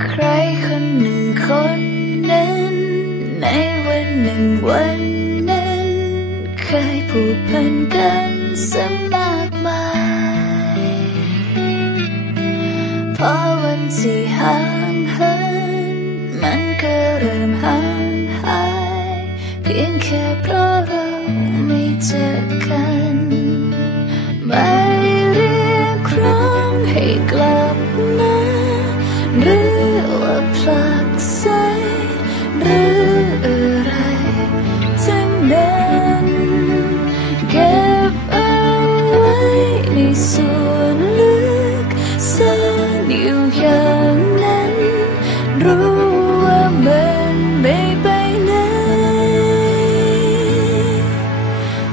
ใครคนหนึ่งคนนั้น ในวันหนึ่งวันนั้น เคยผูกพันกันสมากมายพอวันที่ห่างเหินมันก็เริ่มห่างหาย เพียงแค่เพราะเราไม่เจอกันไม่ ลักไสหรืออะไรทั้งนั้นเก็บเอาไว้ในส่วนลึกซ่อนอยู่อย่างนั้น รู้ว่ามันไม่ไปไหน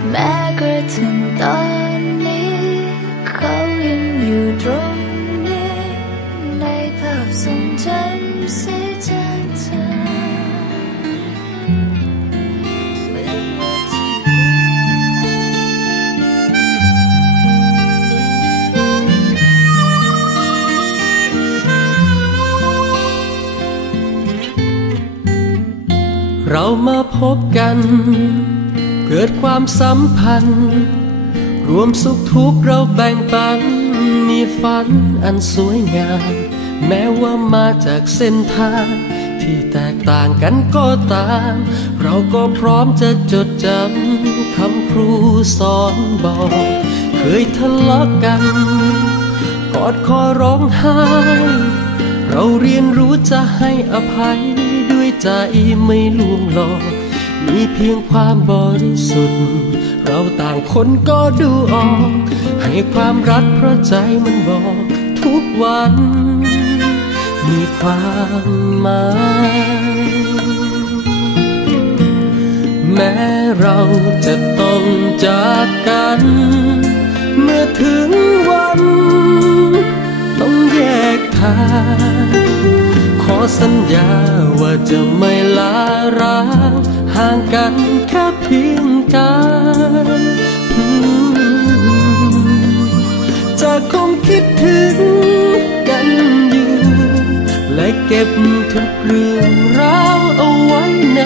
แม้กระทั่งตอน เรามาพบกัน เกิดความสัมพันธ์ รวมสุขทุกข์เราแบ่งปัน มีฝันอันสวยงาม แม้ว่ามาจากเส้นทาง ที่แตกต่างกันก็ตาม เราก็พร้อมจะจดจำคำครูสอนบอก เคยทะเลาะกันกอดคอร้องไห้ เราเรียนรู้จะให้อภัยด้วย ใจไม่ลวงหลอกมีเพียงความบริสุทธิ์ เราต่างคนก็ดูออก ให้ความรักเพราะใจมันบอกทุกวัน มีความหมายแม้เราจะต้องจากกัน เมื่อถึงวันต้อง สัญญาว่าจะไม่ลาร้างห่างกันแค่เพียงกายจะคงคิดถึงกันอยู่และเก็บทุกเรื่องราวเอาไว้ใน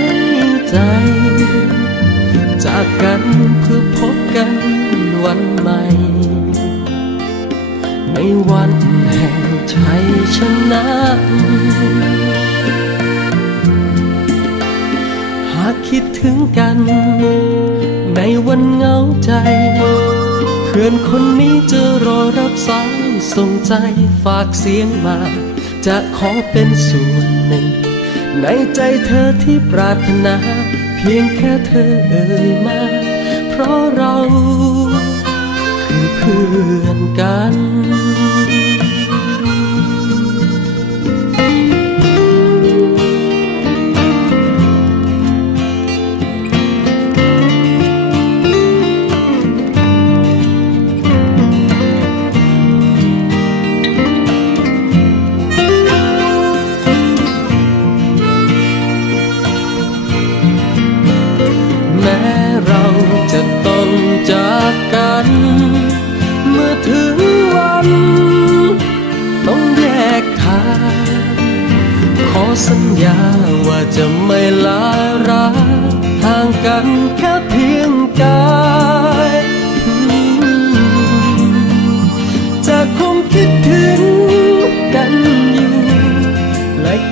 ใจ จากกันเพื่อพบกันวันใหม่ ในวัน แห่งชัยชนะหากคิดถึงกัน ในวันเหงาใจ เพื่อนคนนี้จะรอรับสายส่งใจฝากเสียงมา จะขอเป็นส่วนหนึ่ง ในใจเธอที่ปรารถนา เพียงแค่เธอเอ่ยมา เพราะเรา คือเพื่อนกัน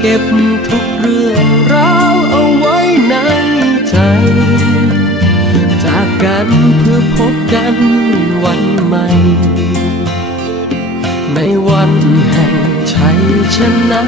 เก็บทุกเรื่องราวเอาไว้ในใจ จากกันเพื่อพบกันวันใหม่ ในวันแห่งชัยชนะ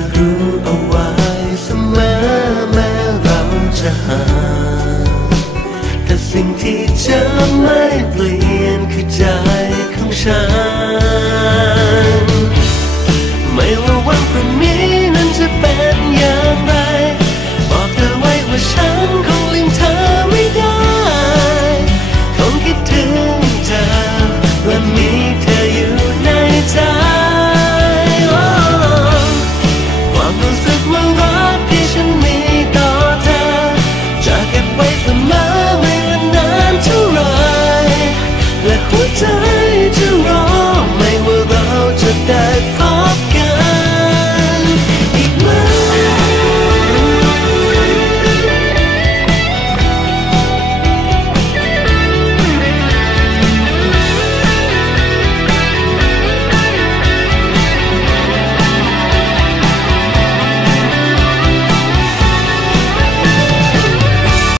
Yeah. ใจจะรอไม่ว่าเราจะได้